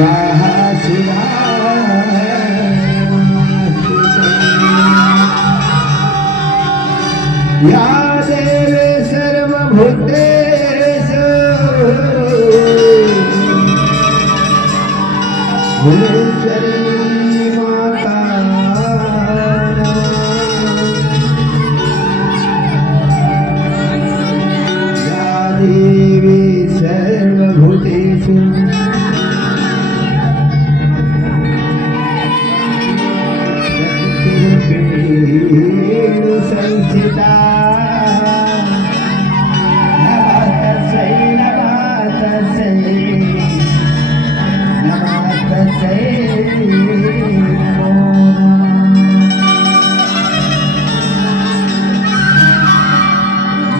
स्वाहा सुधा या देवी सर्वभूतेषु भुवनेश्वरी माता या देवी सर्वभूतेषु संस्थिता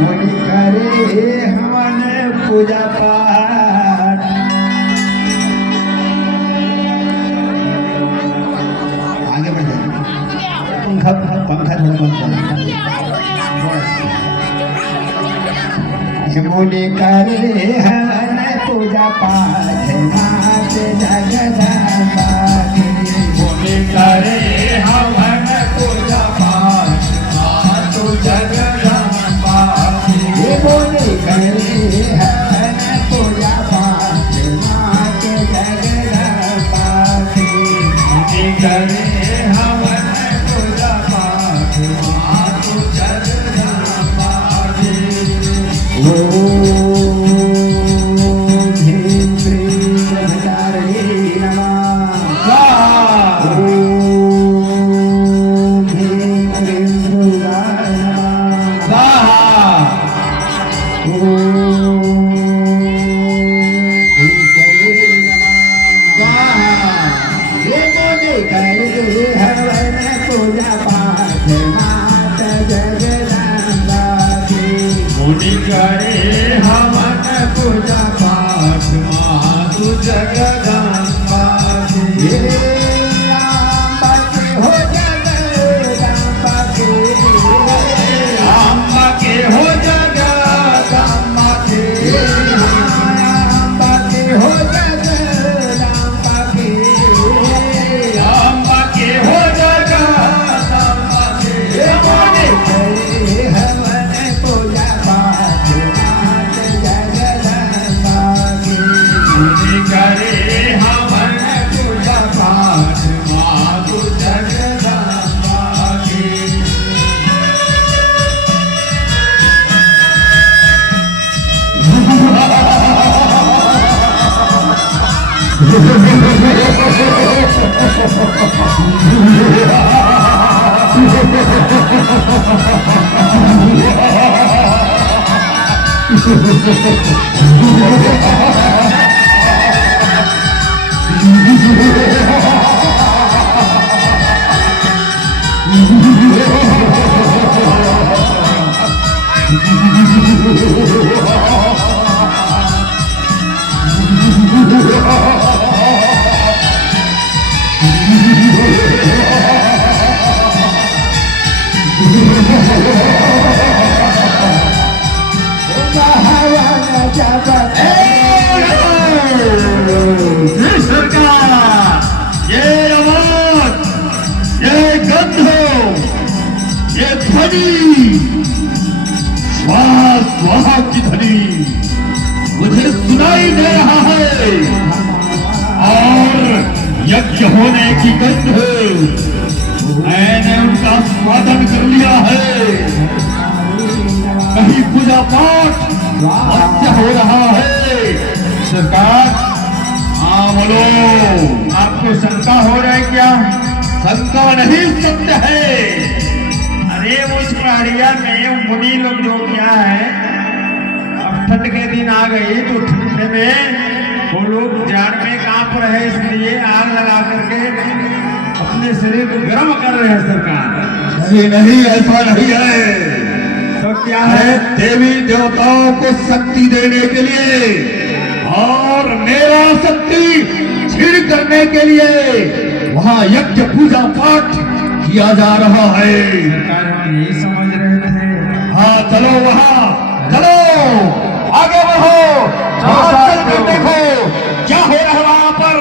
मुनि करे हवन पूजा पाठ आगे बढ़ जाए पंखा पंखा थोड़ा बंद कर मुनि करे हवन पूजा पाठ नाथ जगदम्बा मुनि करे हवन पूजा पाठ नाथ जगदम्बा मुनि करे हवन पूजा पाठ नाथ जगदम्बा मुनि करे हवन पूजा पाठ नाथ जगदम्बा मुनि करे हवन पूजा पाठ मातु जगदम्बा अम्बा के हो जगदम्बा अम्बा के हो जगदम्बा अम्बा के हो जगदम्बा अम्बा के हो जगदम्बा मुनि करे हवन पूजा पाठ नाथ जगदम्बा मुनि करे हवन पूजा पाठ मातु जगदम्बा ये आवाज, ये गंध, ये ध्वनि, श्वास स्वाहा की ध्वनि मुझे सुनाई दे रहा है और यज्ञ होने की गंध मैंने उनका स्वागत कर लिया है। कहीं पूजा पाठ अवश्य हो रहा है। सरकार हाँ बोलो, आपको शंका हो रहा है क्या? शंका नहीं, सत्य है। अरे उस पहाड़िया में मुनि लोग जो क्या है, अब ठंड के दिन आ गई तो ठंड में वो लोग जाड़ में कांप रहे, इसलिए आग लगा करके अपने शरीर को गर्म कर रहे हैं। सरकार नहीं नहीं, ऐसा नहीं है। तो क्या है? देवी देवताओं को शक्ति देने के लिए और मेरा शक्ति छीन करने के लिए वहाँ यज्ञ पूजा पाठ किया जा रहा है। सरकार हम यही समझ रहे थे। हाँ चलो वहाँ, चलो आगे बढ़ो, देखो क्या हो रहा है वहाँ पर।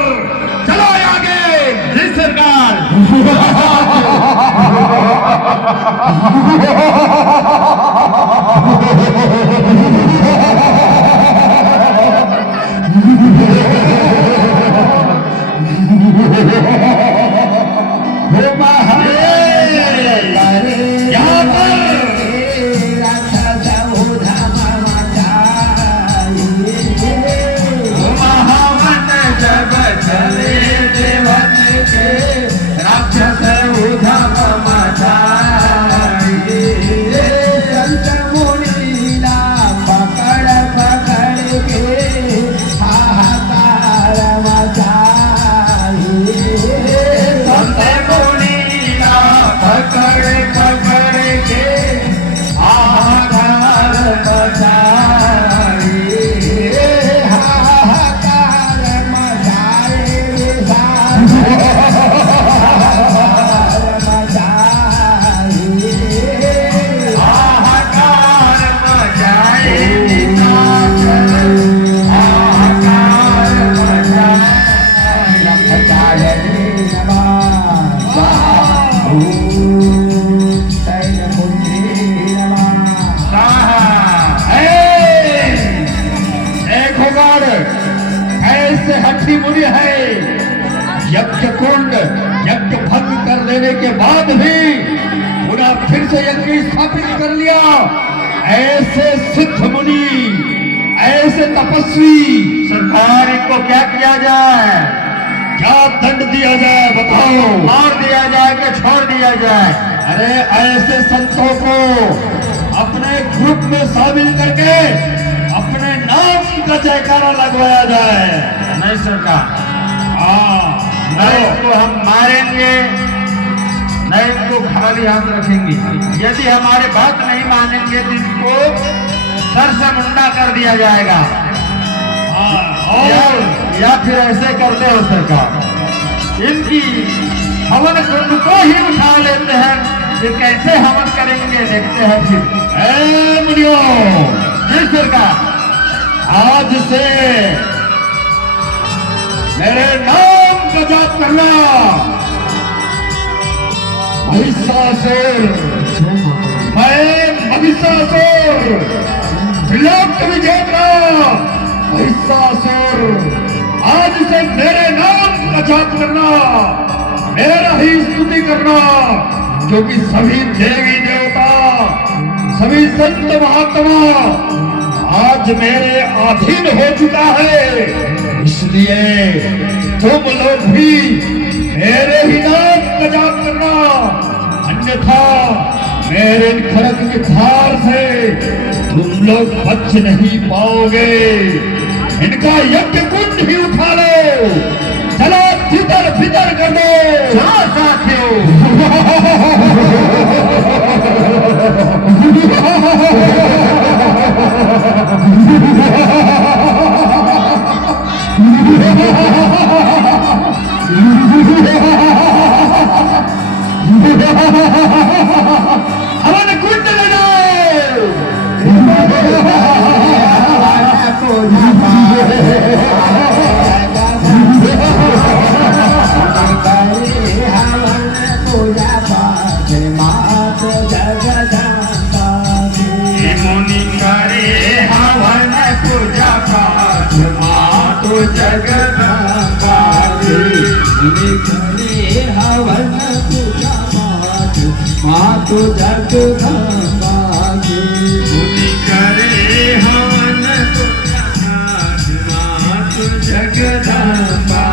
ऐसे यज्ञ स्थापित कर लिया, ऐसे सिद्ध मुनि, ऐसे तपस्वी, सरकार इनको क्या किया जाए, क्या दंड दिया जाए बताओ? मार दिया जाए कि छोड़ दिया जाए? अरे ऐसे संतों को अपने ग्रुप में शामिल करके अपने नाम का जयकारा लगवाया जाए। नहीं सरकार, नहीं इनको हम मारेंगे, नहीं इनको खाली हाथ रखेंगे। यदि हमारे बात नहीं मानेंगे तो इनको सर से मुंडा कर दिया जाएगा। या फिर ऐसे करते हो सरकार, इनकी हवन कुंड को ही उठा लेते हैं, ये कैसे हवन करेंगे देखते हैं फिर। मुनियों, जी सरकार, आज से मेरे नाम का जाप करना। महिषासुर, मैं महिषासुर, त्रिलोक विजेता महिषासुर, आज से मेरे नाम का जाप करना, मेरा ही स्तुति करना, क्योंकि सभी देवी देवता, सभी संत महात्मा आज मेरे अधीन हो चुका है, इसलिए तुम लोग भी मेरे ही नाम का जाप करना, अन्यथा मेरे खड़ग की धार से तुम लोग बच नहीं पाओगे। इनका यज्ञ कुंड ही उठा लो, चलो भीतर भीतर कर दो। चलो साथियों। हवन कुंड लगाओ। मुनि करे हवन पूजा पाठ, मातो जगदम्बा करे हवन पूजा पाठ, मातो जगदम्बा मुनि करे हवन पूजा पाठ, मातो जगदम्बा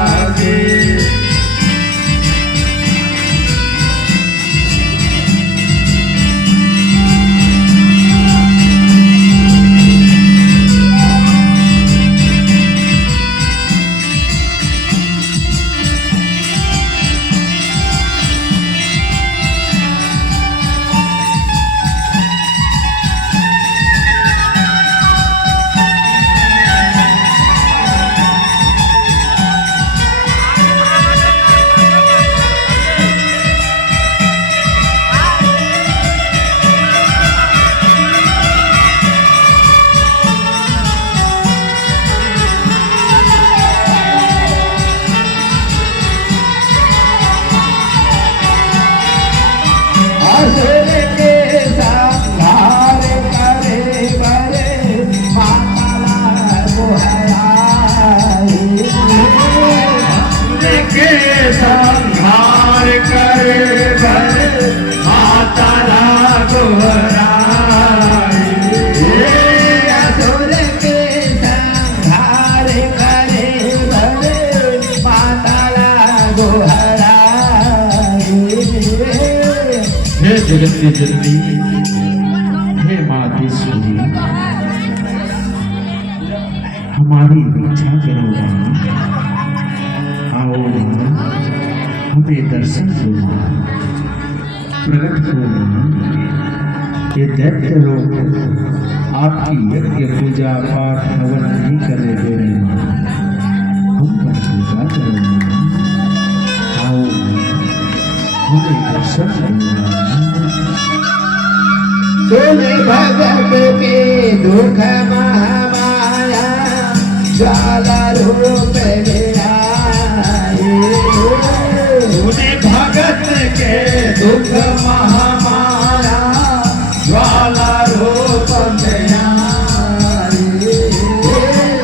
संहार करे भरे माता असुर के संहार करे भरे माता गोहराई। हे जगत की जननी, हे माता सूरी, हमारी इच्छा करो रानी, आओ हमें दर्शन दो, प्रकट हो। ये दैत्य लोग आपकी यज्ञ पूजा पाठ हवन नहीं करे दे रहे, हम पर पूजा करो, आओ हमें दर्शन दो। सुन भगत के दुख महामाया, ज्वाला रूप में आई। भगत के दुख महामाया, ज्वाला रूप में आई।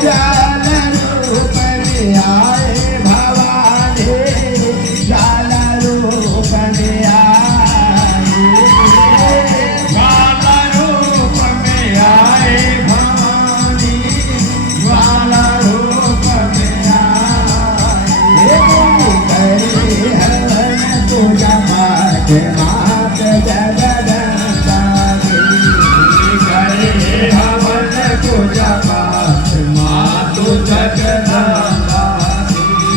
ज्वाला रूप में आए भवानी, ज्वाला रूप में आई। जगदम्बा देवी करे हवन पूजा पाठ माँ तू जगदम्बा देवी।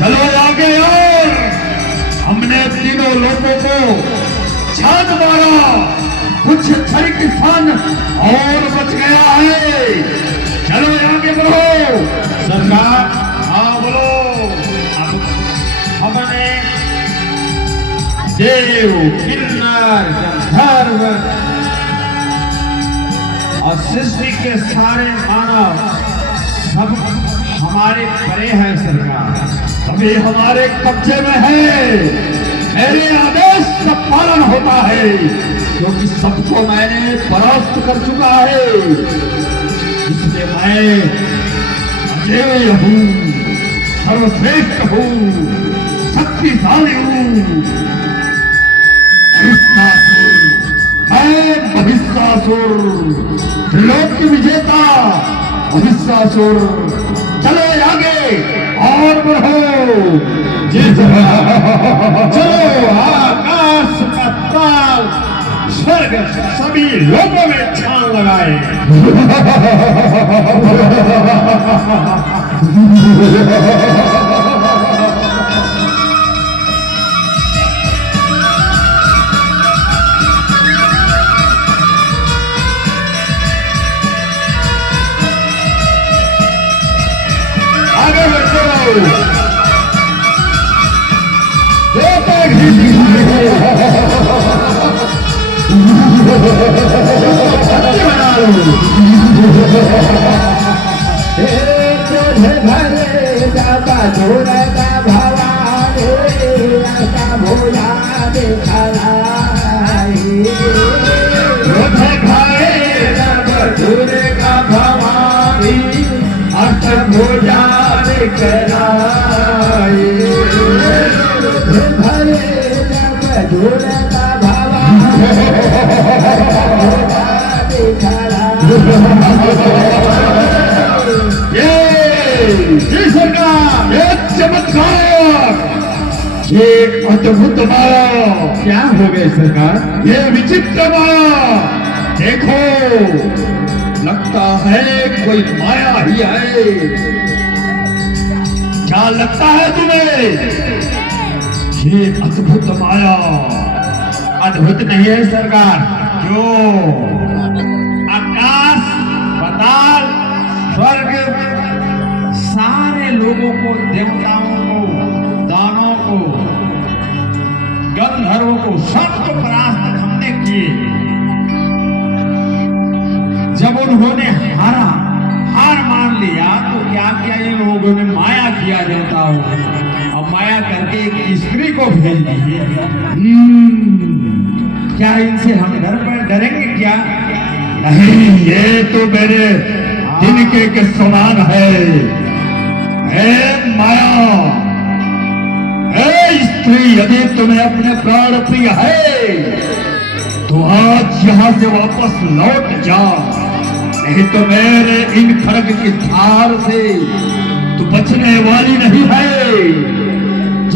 चलो आगे और हमने तीनों लोगों को छान मारा, कुछ छर किसान और बच गया है। चलो आगे बढ़ो सरकार। हाँ बोलो। अब हमने देव किन्नर गंधर्व और सृष्टि के सारे मानव सब हमारे परे हैं सरकार, अभी हमारे कब्जे में है। मेरे आदेश का पालन होता है क्योंकि सबको मैंने परास्त कर चुका है, इसलिए मैं अजय हूँ, सर्वश्रेष्ठ हूँ, शक्तिशाली हूँ। मैं महिषासुर, लोक विजेता महिषासुर। चलो आगे और बढ़ो। जी चलो आकाश का ताल स्वर्ग सभी लोगों में छान लगाए। आगे बढ़ो। भरे जाता जोड़ता भवानी ऐसा भोला दिखलाई खाए मधुर का भवानी अष्ट भोजा दिखलाई भरे जब जोड़ता भवानी ये सरकार, ये चमत्कार, ये अद्भुत माया। क्या हो गए सरकार? ये विचित्र माया देखो, लगता है कोई माया ही है। क्या लगता है तुम्हें? ये अद्भुत माया अद्भुत नहीं है सरकार। क्यों? आकाश, पाताल, स्वर्ग सारे लोगों को, देवताओं को, दानों को, गंधर्वों को, सबको परास्त हमने किए। जब उन्होंने हार मान लिया तो क्या क्या इन लोगों ने माया किया देवताओं को, अब माया करके एक स्त्री को भेज दिए। क्या इनसे हम डरेंगे क्या? नहीं, ये तो मेरे तिनके के समान है। माया, स्त्री, यदि तुम्हें अपने प्राण प्रिय है तो आज यहाँ से वापस लौट जा, नहीं तो मेरे इन खड़ग की धार से तू बचने वाली नहीं है।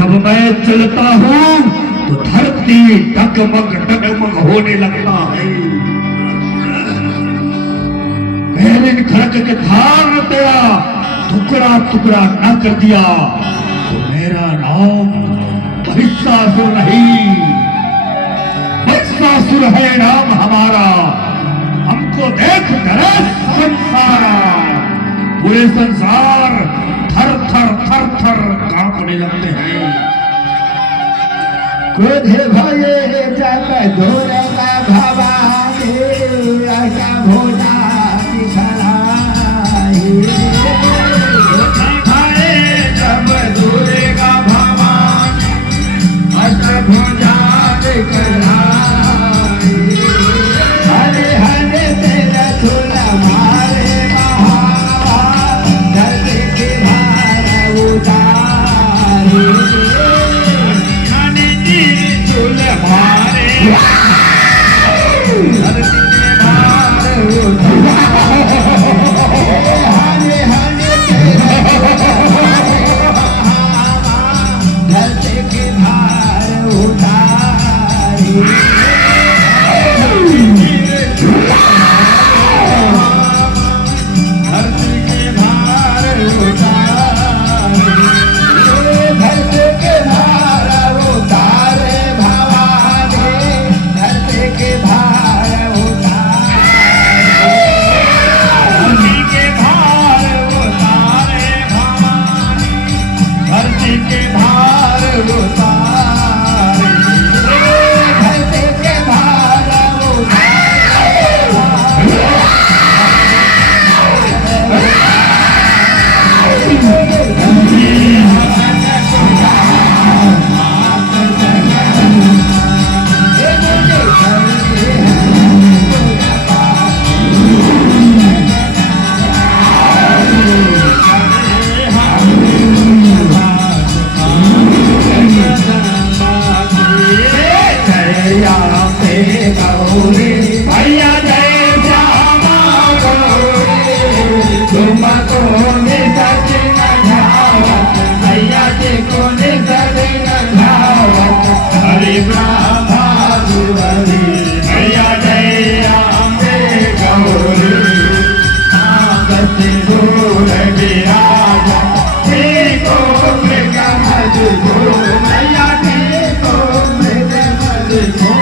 जब मैं चलता हूँ तो धरती डगमग डगमग होने लगता है। मैंने खड़क के धार तेरा टुकड़ा टुकड़ा न कर दिया तो मेरा नाम महिषासुर नहीं, महिषासुर है नाम हमारा। हमको देख डरे संसार, पूरे संसार थर थर कांपने लगते हैं। क्रोधे भये जब जोर का भवानी ऐसा भोजा दिखलाई। जब जोर का भवानी ऐसा भोजा दिखलाई। हरे हरे तेरा झूला मारे महाभार धरती के भार उतारी। झूल मारे धरती के भार उतारी। हरे हरे धरती के भार उतारी। धरती के भार उतारे, धरती के भार उतारे भवानी, धरती के भार उतारे। धरती के भार उतारे भवानी, धरती के भार उतारे। धरती के भार उतारे। गौरी भैया जय श्यामा गौरी, तुम को निसज न जावत, भैया जी को निसज न जावत। हरि ब्रह्मा गुरुवरी भैया जय अम्बे गौरी, आगत दूर विराज को मृग मद को भैया को मृग मद को।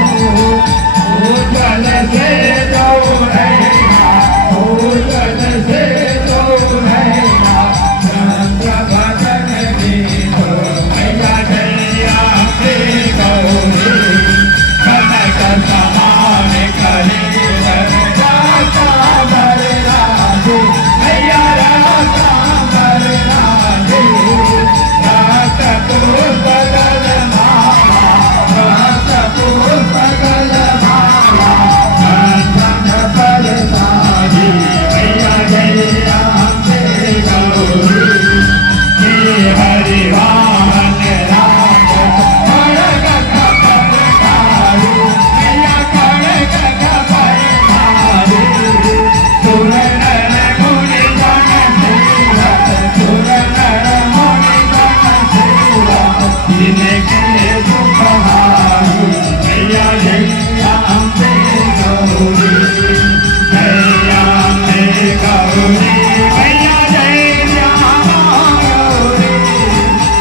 जल से दो रहेगा, जल से दो रहेगा, चंद्र भजन दीपो भैया जया के गौरी। कनक समान करे राजा बलराजे, भैया राजा बलराजे। रात को बदल माला, रात को बदल माला, बंधन पर साधी भैया जया के गौरी। हे हरि वाहन राम खड़ग खपर धारी, भैया खड़ग खपर धारी। सुर नर मुनि जन सेवक, सुर नर मुनि जन सेवक, जिनके सुख हारी भैया जया अम्बे गौरी। जया अम्बे गौरी भैया जय श्यामा गौरी,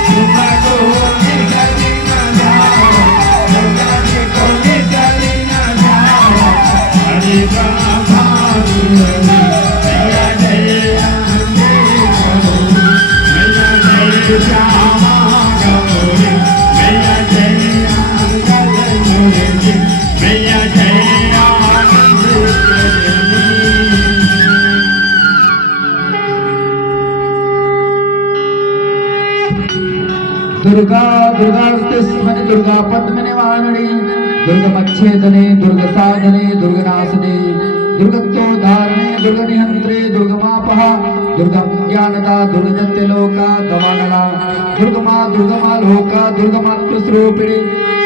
तुम को निसज न जावत, दुर्गा जी को निसज न जावत। हरि ब्रह्मा गुरुवरी भैया जय अम्बे गौरी, भैया जय श्यामा गौरी, भैया जय मंगल मूर्ति, भैया जय आनंद प्रदीप। दुर्गा दुर्गास्तिस्मनि दुर्गा पद्मनिवारिणी, दुर्गमच्छेदने दुर्गसाधने दुर्गनाशने, दुर्गत्वोद्धारणे दुर्गनिहन्त्रे दुर्गमापः, दुर्गम ज्ञानदा दुर्गदत्यलोका गवानला, दुर्गमा दुर्गमा लोका दुर्गमात्मस्वरूपिणी,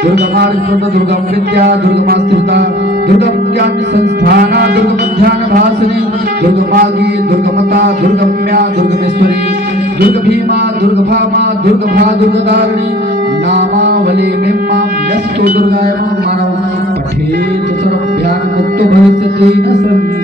दुर्गमार्स्मृत दुर्गम विद्या दुर्गमास्त्रिता, दुर्गम ज्ञान संस्थाना दुर्गम ध्यान भासिनी, दुर्गमागी दुर्गमता दुर्गम्या दुर्गमेश्वरी। दुर्ग भीमा दुर्ग भामा दुर्ग भा दुर्ग दारिणी नामावली मिम्मा व्यस्तो दुर्गाय मानव पठेत सर्वभ्यान मुक्तो भविष्यति न